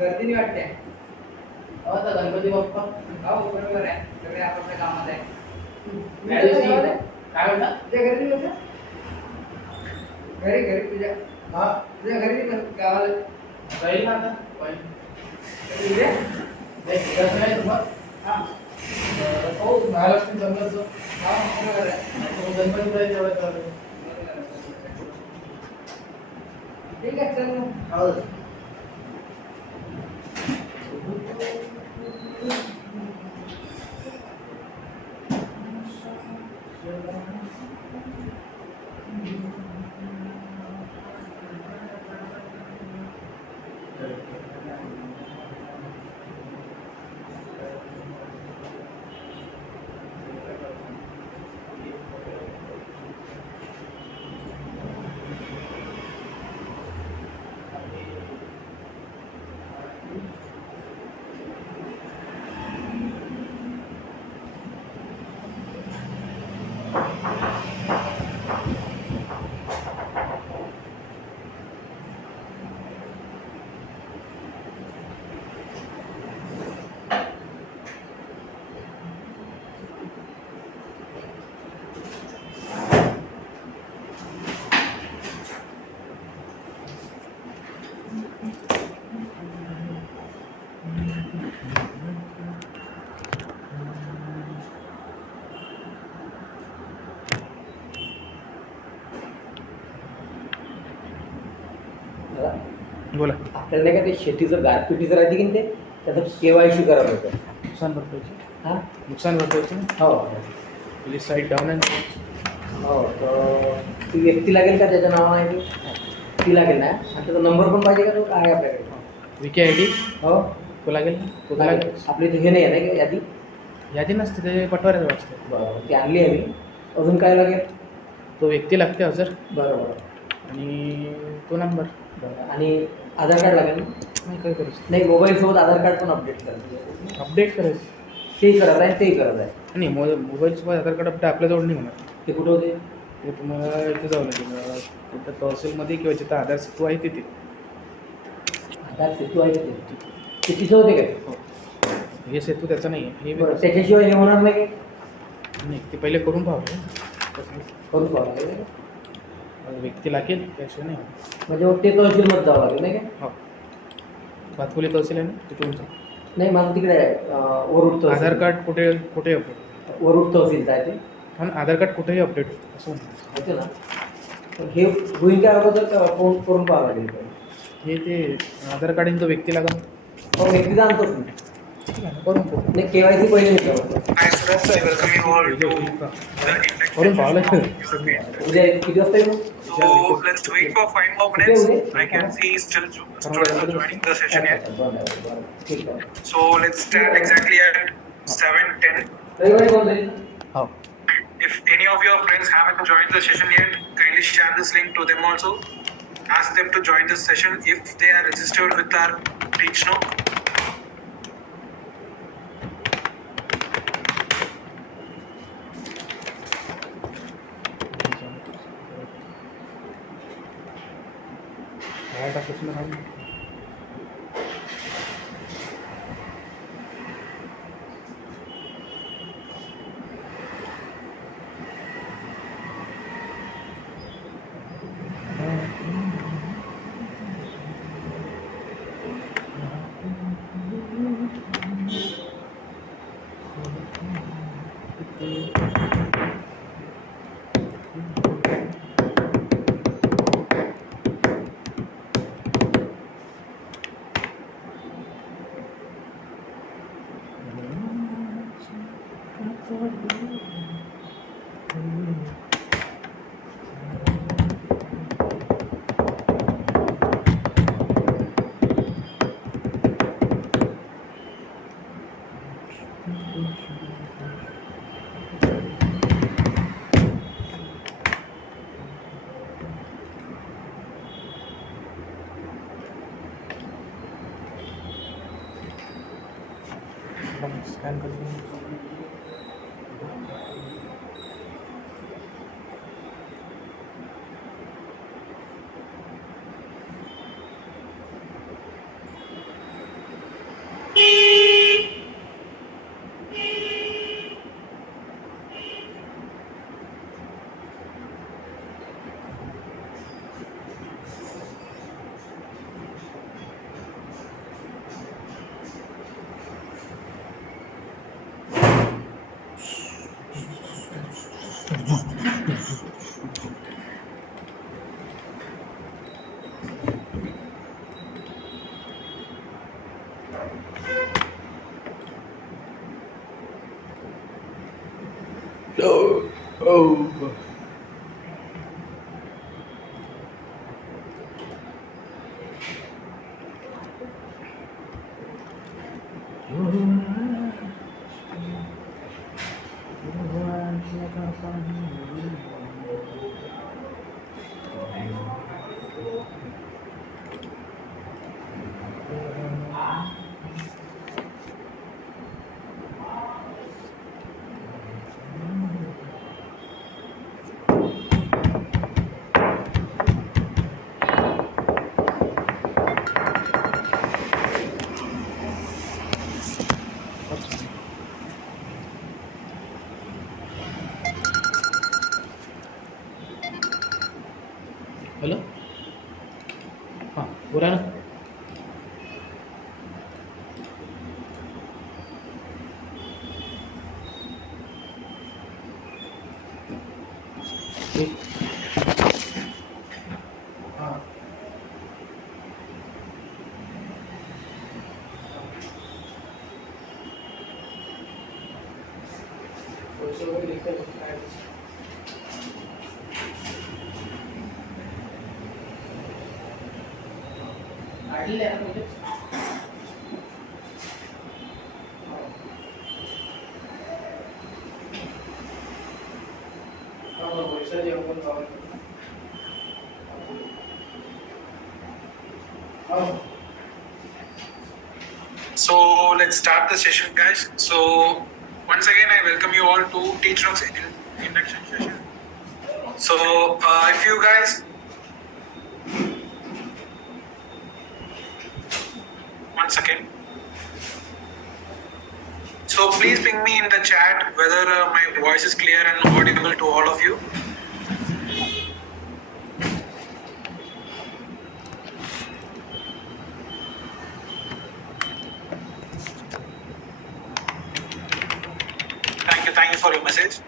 गर्दी नाही वाटते. आता गणपती बाप्पा हो बरोबर आहे. सगळे आपापल्या कामात आहे. काय म्हणता? तुझ्या घरी कसं? घरी घरी तुझ्या हा तुझ्या घरी गावाला जाईल ना आता उद्या कसं आहे तुम्हाला? हा हो महालक्ष्मी जमलं हा बरोबर आहे. गणपती जाईल एवढं चालू ठीक आहे चल मग हो बोला. आपल्याला काय ते शेतीचं गारपिटीचं राहते की ते त्याचं KYC करत होतं. नुकसान भरपाईची हां नुकसान भरपाईची हो प्लीज साईड डाऊन आहे. हो तर ती व्यक्ती लागेल का त्याच्या नावानं आहे ती लागेल ना आणि त्याचा नंबर पण पाहिजे का तो आहे आपल्याकडे विकी ID हो तो लागेल ना. तो लागेल. लागेल. आपली इथे हे नाही आहे ना की यादी यादी नसते ते पटवाऱ्याचं वाचते. बरं ती आणली आहे मी. अजून काय लागेल? तो व्यक्ती लागते हजर बरोबर आणि तो नंबर. बरं आणि आधार कार्ड लागेल ना. नाही काय करायचं नाही मोबाईलसोबत आधार कार्ड पण अपडेट करायचं. अपडेट करायचं तेही करत आहे तेही करत आहे. नाही मोबाईलसोबत आधार कार्ड अपडेट आपल्याजवळ नाही होणार. ते कुठं होते? ते तुम्हाला इथे जावं लागेल कुठं तहसीलमध्ये किंवा जिथं आधार सेतू आहे तिथे. आधार सेतू आहे ते तिथं होते काय? हो हे सेतू त्याचा नाही आहे. हे बरं त्याच्याशिवाय हे होणार नाही काय? नाही ते पहिले करून पाहू. करून पाहावं लागेल व्यक्ती लागेल त्याशिवाय नाही होणार. म्हणजे मग ते तहसीलमध्ये जावं लागेल नाही काय? हो भातकुली तहसील आहे ना तिथून जा. नाही माझं तिकडे आहे वरुड तहसील. आधार कार्ड कुठे अपडेट वरुड तहसीलचं आहे ते. पण आधार कार्ड कुठेही अपडेट असं म्हणतात. होते ना पण हे होईल काय अगोदर का फोन करून पाहावं लागेल हे ते आधार कार्ड आणि तो व्यक्ती लागेल. हो व्यक्ती जाणतोच मी करून पाहू. नाही KYC पहिले घेतलं करून पाहावं लागेल. उद्या किती वाजता येऊ? So let's wait for 5 more minutes. I can see still students are joining the session yet. ठीक आहे. So let's start exactly at 7:10. रविवारी कोण जाईल? हो If any of your friends haven't joined the session yet, kindly share this link to them also. ask them to join this session if they are registered with our teachnook. बाहेर टाकायचं ना खाली. Scan करतो. Hello, हां बोला ना. हां पैसे वगैरे लिहितात काय काढले आहे ना म्हणजे पैसा जे आपण So let's start the session, guys. So once again, I welcome you all to teachnook's induction session. So if you guys one second. So please ping me in the chat whether my voice is clear and audible to all of you. Thank you for your message.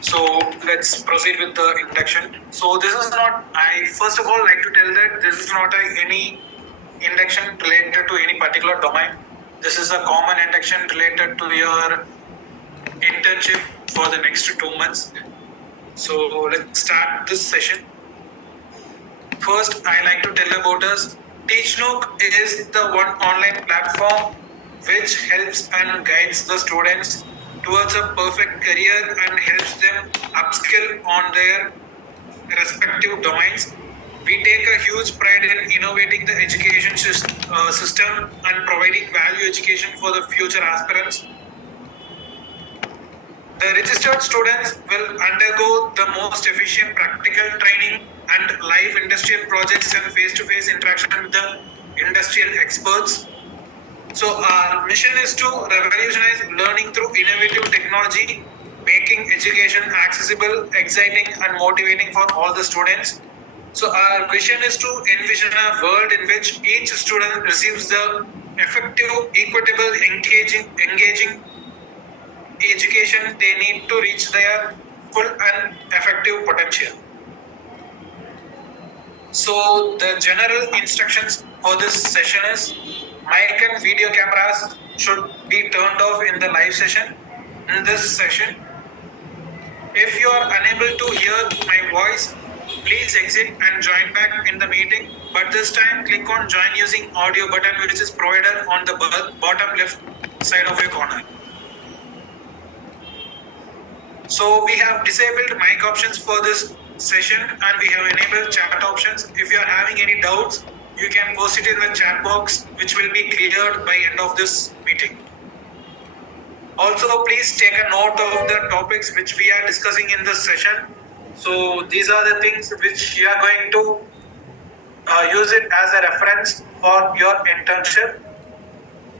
So let's proceed with the induction. So this is not, I first of all like to tell that this is not any induction related to any particular domain. This is a common induction related to your internship for the next 2 months. So let's start this session. First, I like to tell about us. teachnook is the one online platform which helps and guides the students towards a perfect career and helps them upskill on their respective domains. We take a huge pride in innovating the education system and providing value education for the future aspirants. The registered students will undergo the most efficient practical training and live industrial projects and face-to-face interaction with the industrial experts. So our mission is to revolutionize learning through innovative technology, making education accessible, exciting, and motivating for all the students. So our vision is to envision a world in which each student receives the effective, equitable, engaging education they need to reach their full and effective potential. So the general instructions for this session is mic and video cameras should be turned off in the live session. In this session, if you are unable to hear my voice, please exit and join back in the meeting. But this time, click on join using audio button which is provided on the bottom left side of your corner. So we have disabled mic options for this session and we have enabled chat options. If you are having any doubts, you can post it in the chat box which will be cleared by end of this meeting. Also, please take a note of the topics which we are discussing in this session. So these are the things which you are going to use it as a reference for your internship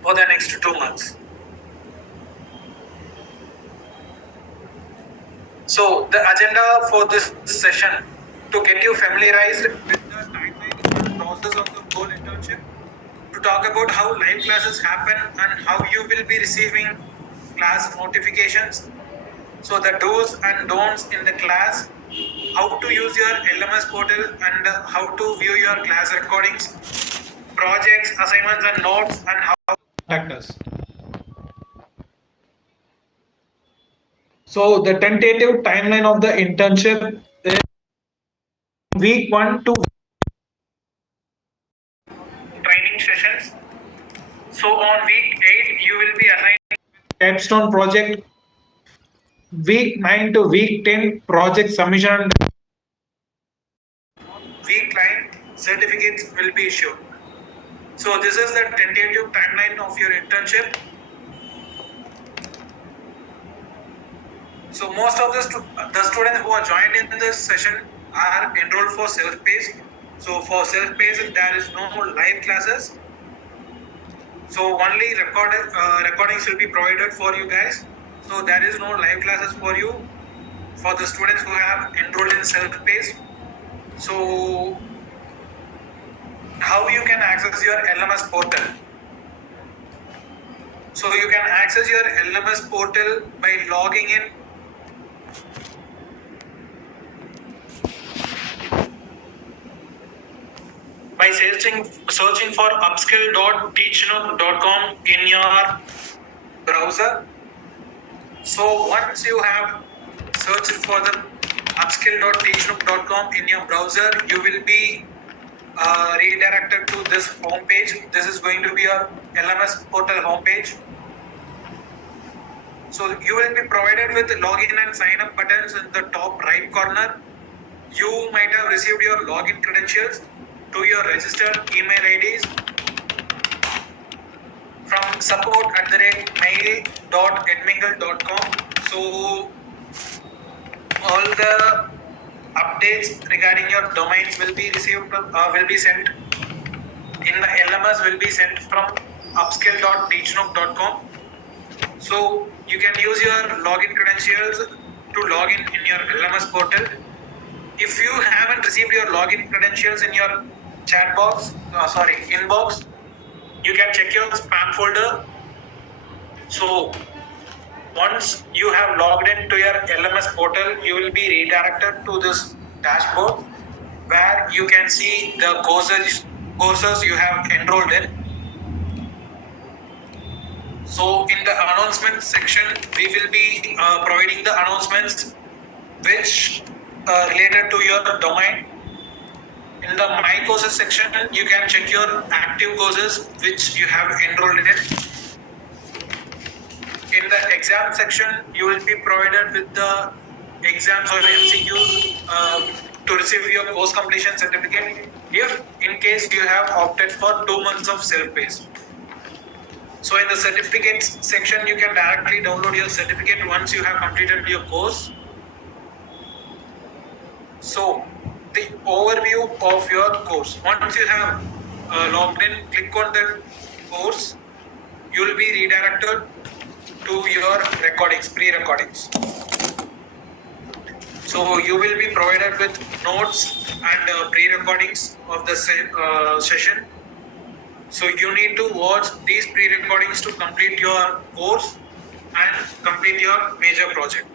for the next 2 months. So the agenda for this session to get you familiarized with the timeline and process of the whole internship, to talk about how live classes happen and how you will be receiving class notifications. So the do's and don'ts in the class, how to use your LMS portal and how to view your class recordings, projects, assignments and notes, and how to contact us. So the tentative timeline of the internship is week 1 to training sessions. So on week 8, you will be assigned capstone project. Week 9 to week 10, project submission. Week 9, certificates will be issued. So this is the tentative timeline of your internship. So most of the students who are joined in this session are enrolled for self-paced. So for self-paced, there is no live classes. So only recordings will be provided for you guys. So there is no live classes for you for the students who have enrolled in self-paced. So how you can access your LMS portal? So you can access your LMS portal by logging in by searching for upskill.teachnook.com in your browser. So once you have searched for the upskill.teachnook.com in your browser, you will be redirected to this home page. This is going to be your LMS portal home page. So you will be provided with login and sign up buttons in the top right corner. You might have received your login credentials to your registered email IDs from support@mail.edmingle.com. So all the updates regarding your domains will be received, will be sent in the LMS, will be sent from upskill.teachnook.com. So you can use your login credentials to log in your LMS portal. If you haven't received your login credentials in your chat box, inbox, you can check your spam folder. So once you have logged into your LMS portal, you will be redirected to this dashboard where you can see the courses you have enrolled in. So in the announcement section, we will be providing the announcements which related to your domain. In the My Courses section, you can check your active courses which you have enrolled in. In the exam section, you will be provided with the exams or MCQs to receive receive your course completion certificate if in case you have opted for 2 months of self-paced. So in the certificates section, you can directly download your certificate once you have completed your course. So the overview of your course. Once you have logged in, click on the course. You will be redirected to your recordings, pre-recordings. So you will be provided with notes and pre-recordings of the session. So you need to watch these pre-recordings to complete your course and complete your major project.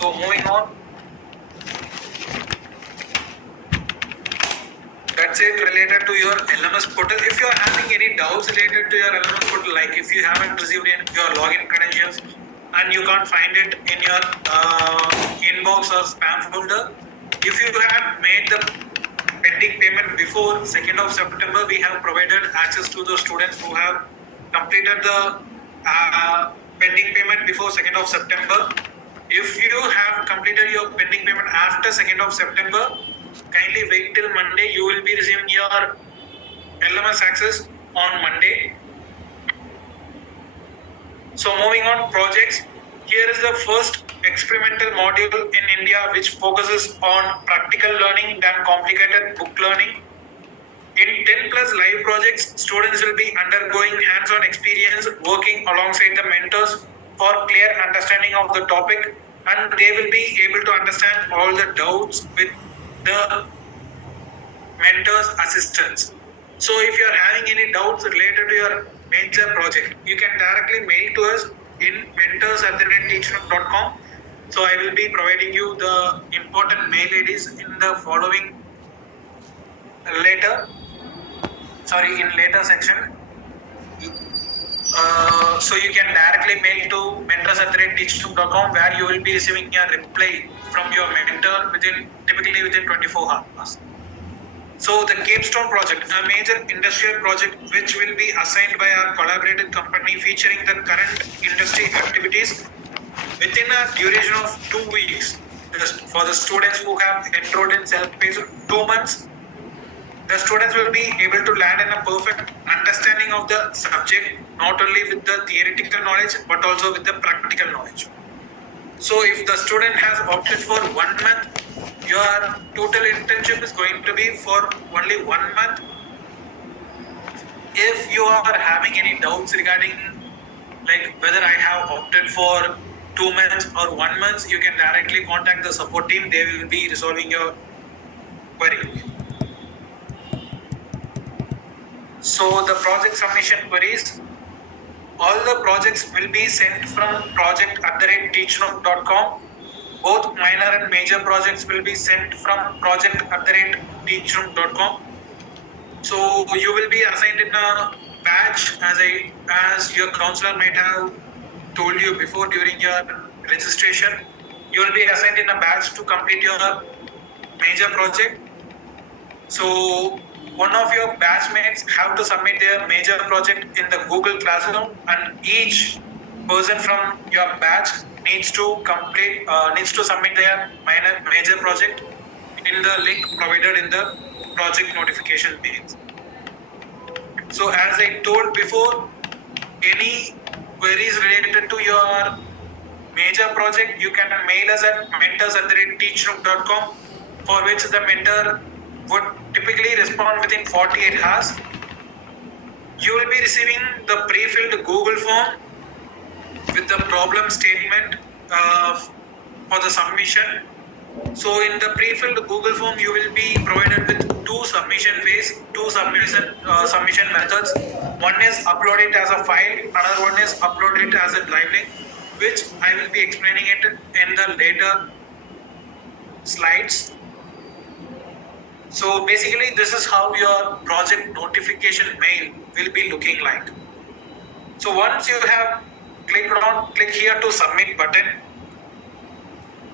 So moving on. That's it related to your LMS portal. If you are having any doubts related to your LMS portal, like if you haven't received your login credentials and you can't find it in your inbox or spam folder, if you have made the pending payment before 2nd of September, we have provided access to the students who have completed the pending payment before 2nd of September. If you have completed your pending payment after 2nd of September, kindly wait till Monday. You will be receiving your LMS access on Monday. So moving on, projects. Here is the first experimental module in India which focuses on practical learning than complicated book learning. In 10 plus live projects, students will be undergoing hands-on experience working alongside the mentors for clear understanding of the topic, and they will be able to understand all the doubts with the mentor's assistance. So if you are having any doubts related to your major project, you can directly mail to us in mentors@teachnook.com. So I will be providing you the important mail IDs in the following later section. So you can directly mail to mentors@teachnook.com, where you will be receiving a reply from your mentor typically within 24 hours. So the capstone project, a major industrial project which will be assigned by our collaborative company, featuring the current industry activities within a duration of 2 weeks. For the students who have enrolled in self-paced 2 months, the students will be able to land in a perfect understanding of the subject, not only with the theoretical knowledge but also with the practical knowledge. So if the student has opted for 1 month, your total internship is going to be for only 1 month. If you are having any doubts regarding like whether I have opted for 2 months or 1 month, you can directly contact the support team. They will be resolving your query. So the project submission queries. All the projects will be sent from project@teachnook.com. Both minor and major projects will be sent from project@teachnook.com. So you will be assigned in a batch, as your counselor might have told you before during your registration. You will be assigned in a batch to complete your major project. So one of your batchmates have to submit their major project in the Google Classroom, and each person from your batch needs to submit their major project in the link provided in the project notification page. So as I told before, any queries related to your major project, you can mail us at mentors@teachnook.com, for which the mentor would typically respond within 48 hours. You will be receiving the pre-filled Google form with the problem statement for the submission. So in the pre-filled Google form, you will be provided with two submission methods. One is upload it as a file, another one is upload it as a drive link, which I will be explaining it in the later slides. So basically, this is how your project notification mail will be looking like. So once you have click here to submit button,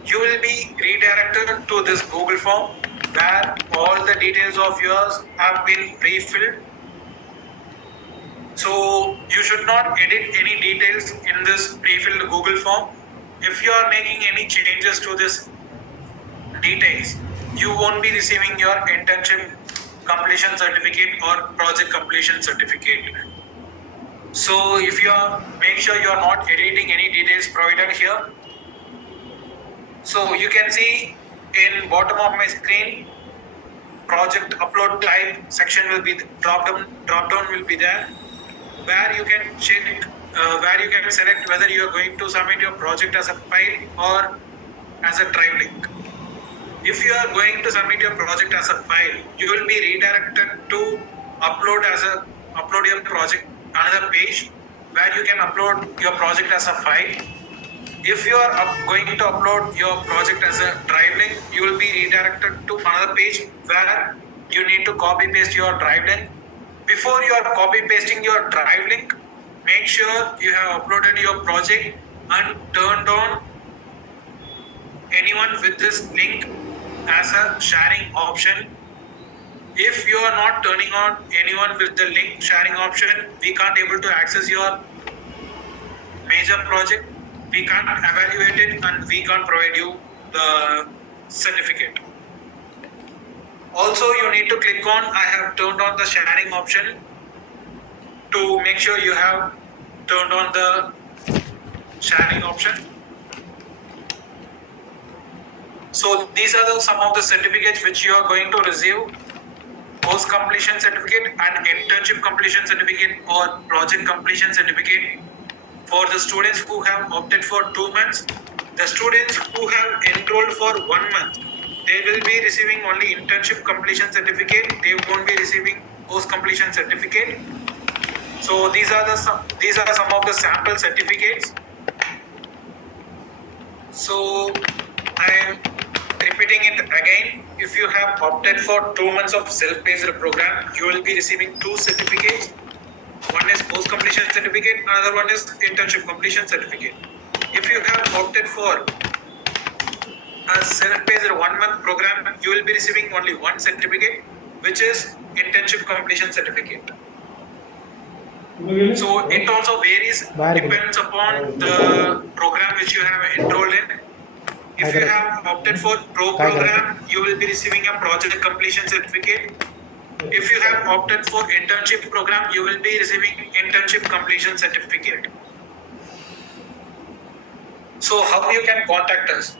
you will be redirected to this Google form where all the details of yours have been pre-filled. So you should not edit any details in this pre-filled Google form. If you are making any changes to this details, you won't be receiving your internship completion certificate or project completion certificate. So if you are, make sure you are not editing any details provided here. So you can see in bottom of my screen, project upload type section will be drop down will be there, where you can check where you can select whether you are going to submit your project as a file or as a drive link. If you are going to submit your project as a file, you will be redirected to upload your project another page where you can upload your project as a file. If you are going to upload your project as a drive link, you will be redirected to another page where you need to copy paste your drive link. Before you are copy pasting your drive link, make sure you have uploaded your project and turned on anyone with this link as a sharing option. If you are not turning on anyone with the link sharing option, we can't able to access your major project, we can't evaluate it, and we can't provide you the certificate. Also, you need to click on I have turned on the sharing option to make sure you have turned on the sharing option. So these are some of the certificates which you are going to receive: course completion certificate and internship completion certificate or project completion certificate. For the students who have opted for 2 months, the students who have enrolled for 1 month, they will be receiving only internship completion certificate. They won't be receiving course completion certificate. So these are some of the sample certificates. So I am repeating it again. If you have opted for 2 months of self-paced program, you will be receiving 2 certificates. One is post completion certificate, another one is internship completion certificate. If you have opted for a self-paced 1 month program, you will be receiving only 1 certificate, which is internship completion certificate. So it also varies, depends upon the program which you have enrolled in. If you have opted for pro program, you will be receiving a project completion certificate. If you have opted for internship program, you will be receiving internship completion certificate. So how you can contact us?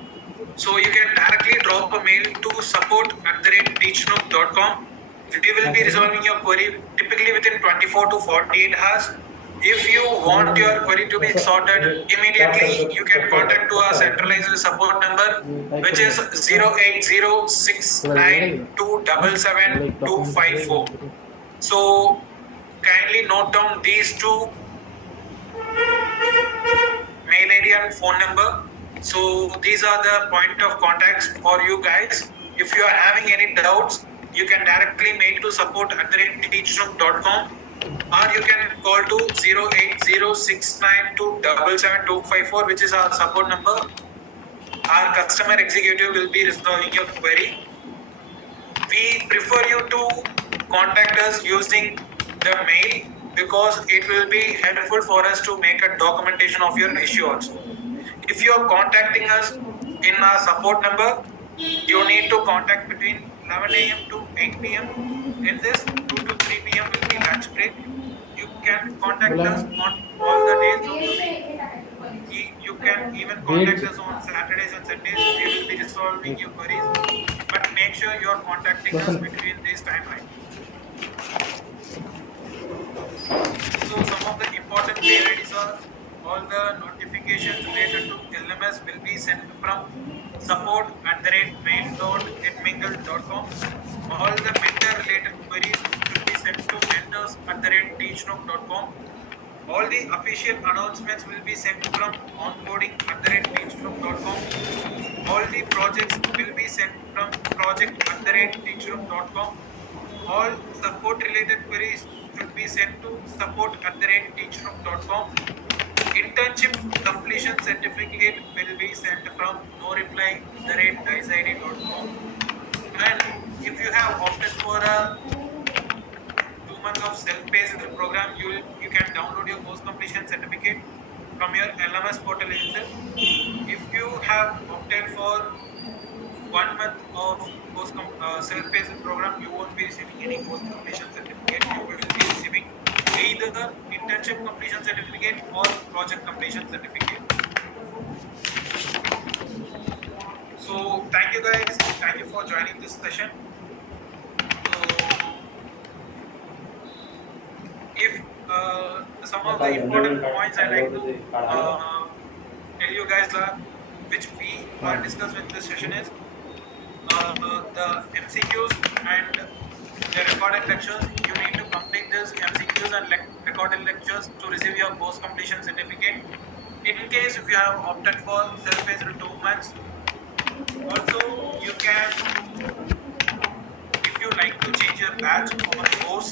So you can directly drop a mail to support@teachnook.com. We will be resolving your query typically within 24 to 48 hours. If you want your query to be sorted immediately, you can contact to our centralized support number, which is 08069277254. So kindly note down these 2 mail ID and phone number. So these are the point of contacts for you guys. If you are having any doubts, you can directly mail to support@teachnook.com, or you can call to 08069277254, which is our support number. Our customer executive will be resolving your query. We prefer you to contact us using the mail because it will be helpful for us to make a documentation of your issue also. If you are contacting us in our support number, you need to contact between 11 a.m. to 8 p.m. In this, 2 to 3 p.m. will be lunch break. You can contact us on all the days of the week. You can even contact us on Saturdays and Sundays. We will be resolving your queries. But make sure you are contacting us between this timeline. So some of the important mail IDs are: all the notifications related to LMS will be sent from support@mail.getmingle.com. All the mentor related queries will be sent to mentors@teachnook.com. All the official announcements will be sent from onboarding@teachnook.com. All the projects will be sent from project@teachnook.com. All support related queries should be sent to support@teachnook.com. internship completion certificate will be sent from noreply@diceid.com. And if you have opted for a 2 months of self-paced program, you can download your course completion certificate from your LMS portal itself. If you have opted for 1 month of self-paced program, you won't be receiving any course completion certificate. You will be receiving either internship completion certificate or project completion certificate. So thank you guys. Thank you for joining this session. So if some of the important points I like to tell you guys are which we are discussed in this session is the MCQs and the recorded lectures. You need to complete this MCQs and recorded lectures to receive your course completion certificate. In case if you have opted for self-paced 2 months, also you can, if you like to change your batch or course,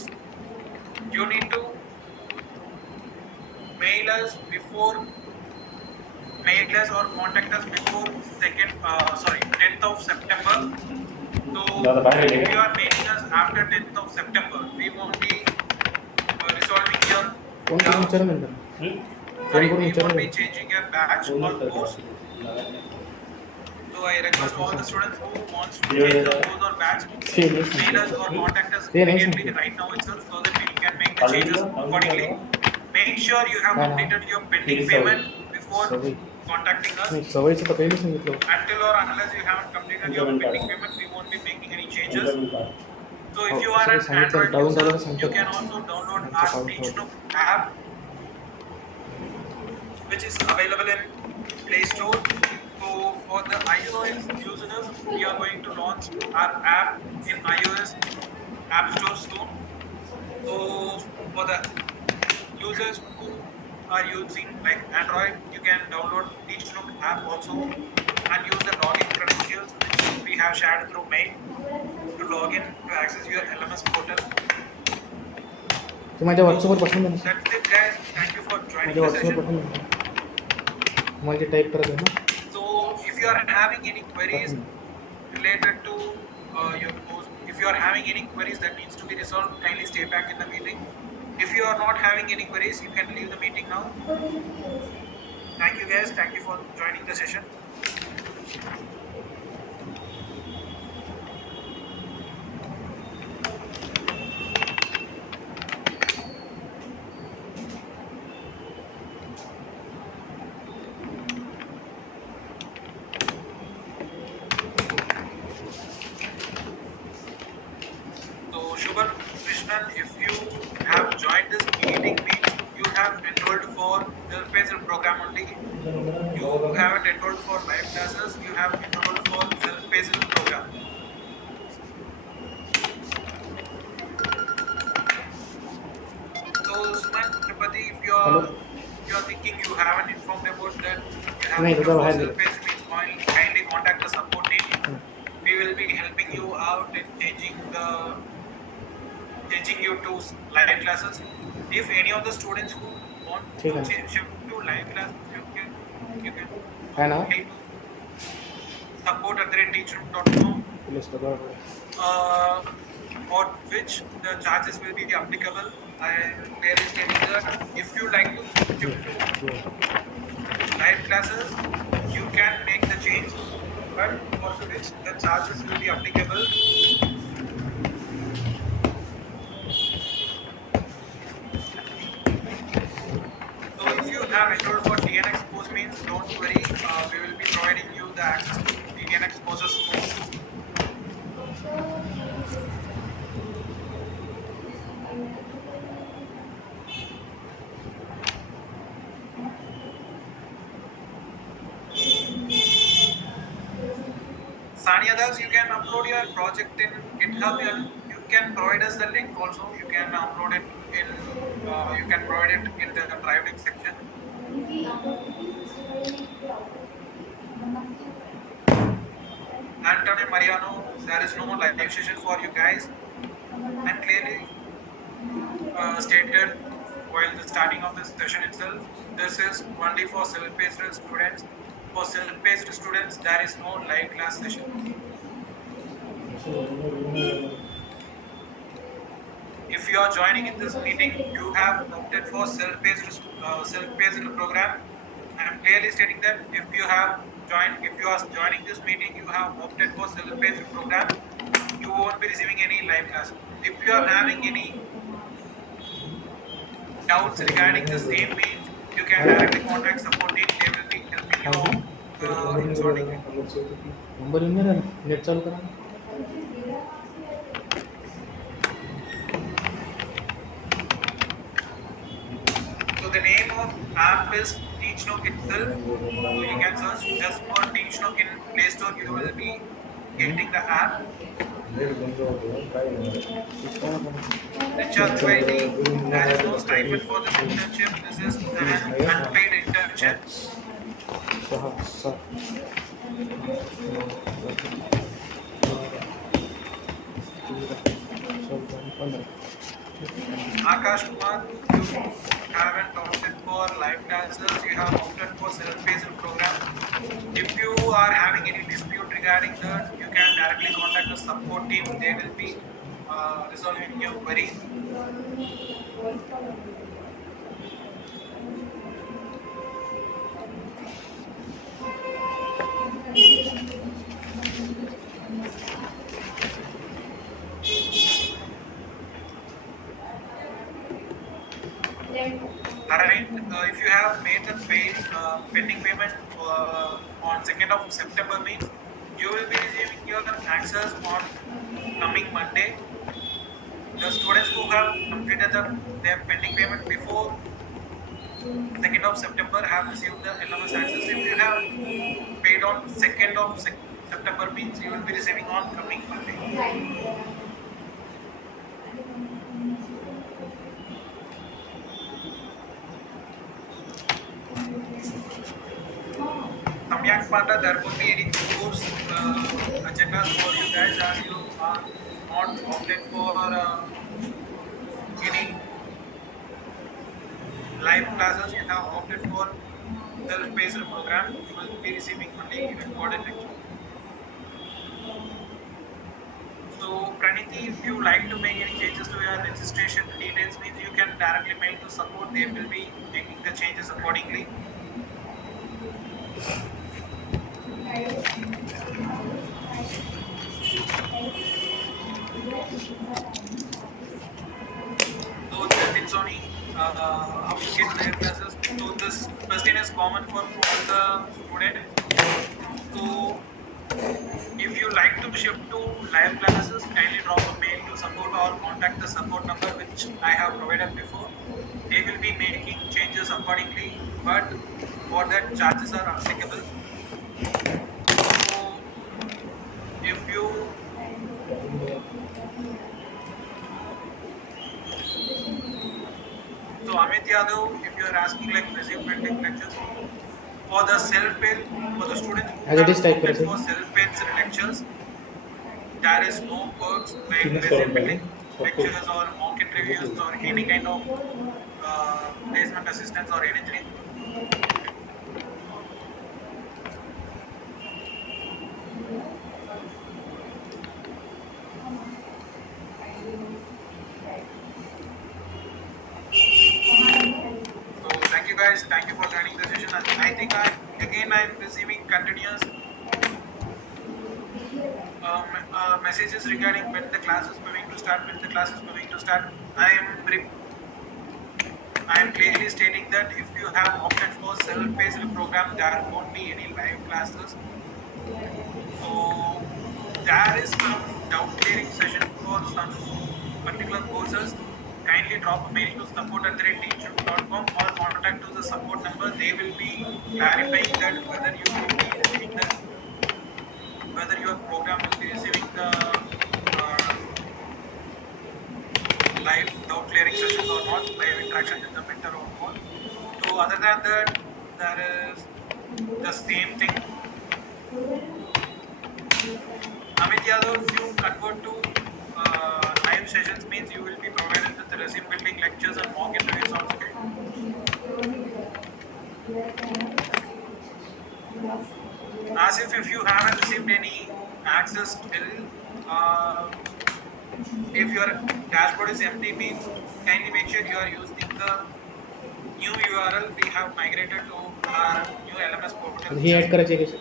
you need to mail us or contact us before 10th of September. So if you are mailing us after 10th of September, we won't be resolving your doubts. Sorry, we won't be changing your batch or course. So I request all the students who wants to change the course or batch, mail us or contact us immediately right now itself so that we can make the changes accordingly. Make sure you have completed your pending payment before contacting us. Until or unless you haven't completed your pending payment, we won't be making any changes. So if you are an Android user, you can also download our teachnook app, which is available in Play Store. So for the iOS users, we are going to launch our app in iOS App Store soon. So for the users who are using like Android, you can download teachnook app also and use the login credentials which we have shared through mail to log in to access your LMS portal. माझ्या व्हॉट्सअपवर पाठवून द्या ना. That's it guys. Thank you for joining the session. मला type करत आहे ना. So if you are having any queries related to your course, if you are having any queries that needs to be resolved, kindly stay back in the meeting. If you are not having any queries, you can leave the meeting now. Thank you guys. Thank you for joining the session. If you have joined this meeting, means you have enrolled for self-paced program only. You haven't enrolled for live classes. You have enrolled for self-paced program. So Suman, Tripati, if you are thinking you haven't informed about that, you haven't enrolled for self-paced means kindly contact the support team. We will be helping you out in changing you to live classes. If any of the students who want to shift to live classes, you can support@teachnook.com for which the charges will be applicable. And there is getting that if you like to shift to live classes, you can make the change, but for which the charges will be applicable. Have enrolled for TNX course means don't worry, we will be providing you the access to TNX courses soon. Sania Das, you can upload your project in GitHub and you can provide us the link also. You can upload it in you can provide it in the private section. Antonio Mariano, there is no live session for you guys, and clearly stated while the starting of the session itself. This is only for self-paced students. For self-paced students, there is no live class session. If you are joining in this meeting, you have opted for self-paced program. I am clearly stating that if you are joining this meeting, you have opted for self-paced program. You won't be receiving any live class. If you are having any doubts regarding the same means, you can directly contact support team. They will be helping you out in sorting it. Number येऊन नाही net चालू करा. So the name of app is teachnook itself. So you can search just for teachnook in Play Store. You will be getting the app. HRYD, there is no stipend for this internship. This is an unpaid internship. Akash Kumar, you haven't opted for live classes. You have opted for self-paced program. If you are having any dispute regarding that, you can directly contact the support team. They will be resolving your queries. Alright, if you have made the pending payment on 2nd of September means you will be receiving your access on coming Monday. The students who have completed their pending payment before 2nd of September have received the LMS access. If you have paid on 2nd of September means you will be receiving on coming Monday. Samyak Panda, there won't be any course agendas for you guys as you are not opted for any live classes. You have opted for self-paced program. You will be receiving only recorded lecture. So Praniti, if you like to make any changes to your registration details, means you can directly mail to support. They will be making the changes accordingly. So Sony, how to get live classes. So this question is common for all the students. So if you like to shift to live classes, kindly drop a mail to support or contact the support number which I have provided before. They will be making changes accordingly, but for that charges are applicable. So if you So Amit Yadav, if you are asking like resume pending lectures, for the self-paced, for the students who have opted for self-paced lectures, there is no perks like resume pending lectures or mock interviews or any kind of placement assistance or anything. Thank you guys. Thank you for joining the session. And I think I'm receiving continuous messages regarding when the class is going to start. I am clearly stating that if you have opted for self-paced program, there won't be any live classes. So there is some doubt clearing session for some particular courses. Kindly drop a mail to support@teachnook.com or contact to the support number. They will be clarifying that whether you will be receiving whether your program will be receiving the live doubt clearing sessions or not, live interaction with the mentor or not. So other than that, there is the same thing. Amit Yadav, if you convert to live sessions means you will be provided with the resume building lectures and mock interviews also. As if you haven't received any access till, if your dashboard is empty means kindly make sure you are using the new URL we have migrated to our new LMS portal, ही which add is करायची आहे कशी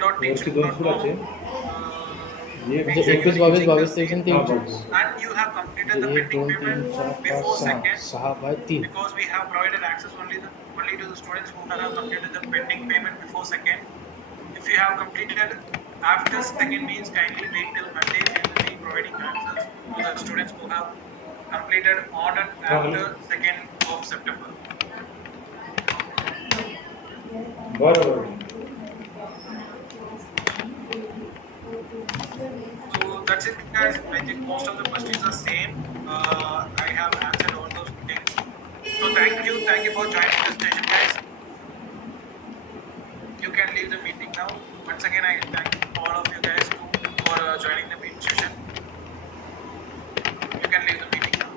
वरती दोन फुलाचे upskill.teachnook.com. एक म्हणजे Make sure 21 you are 22 using the 22 23 same, आणि 23 and you have completed the म्हणजे 1 pending 2 3 payment 4 5 before 6 second, 6 by 3 because we have provided access only to the students who have completed the pending payment before second. If you have completed after second means kindly wait till Monday. We will be providing answers to the students who have completed on and after 2nd of September. बरोबर So that's it, guys. I think most of the questions are same. I have answered all those things. So thank you for joining this session, guys. You can leave the meeting now. Once again, I thank all of you guys for joining the meeting session. You can leave the meeting now.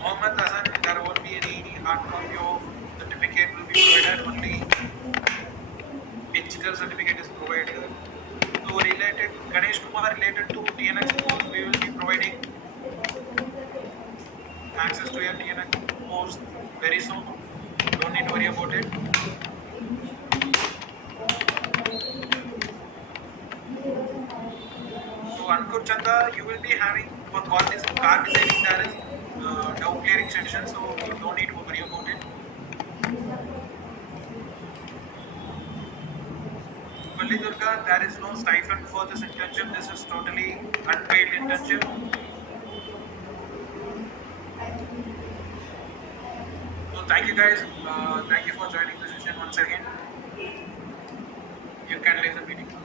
Mohammed Hassan, there won't be any hard copy of certificate will be provided, only digital certificate is provided. So related, Ganesh Kumar, related to TNX course, we will be providing access to your TNX course very soon. Don't need to worry about it. So Ankur Chanda, you will be having for card designing, there is doubt clearing session, so you don't need to worry about it. Valli Durga, there is no stipend for this internship. This is totally unpaid internship. So thank you guys. Thank you for joining the session once again. You can leave the meeting now.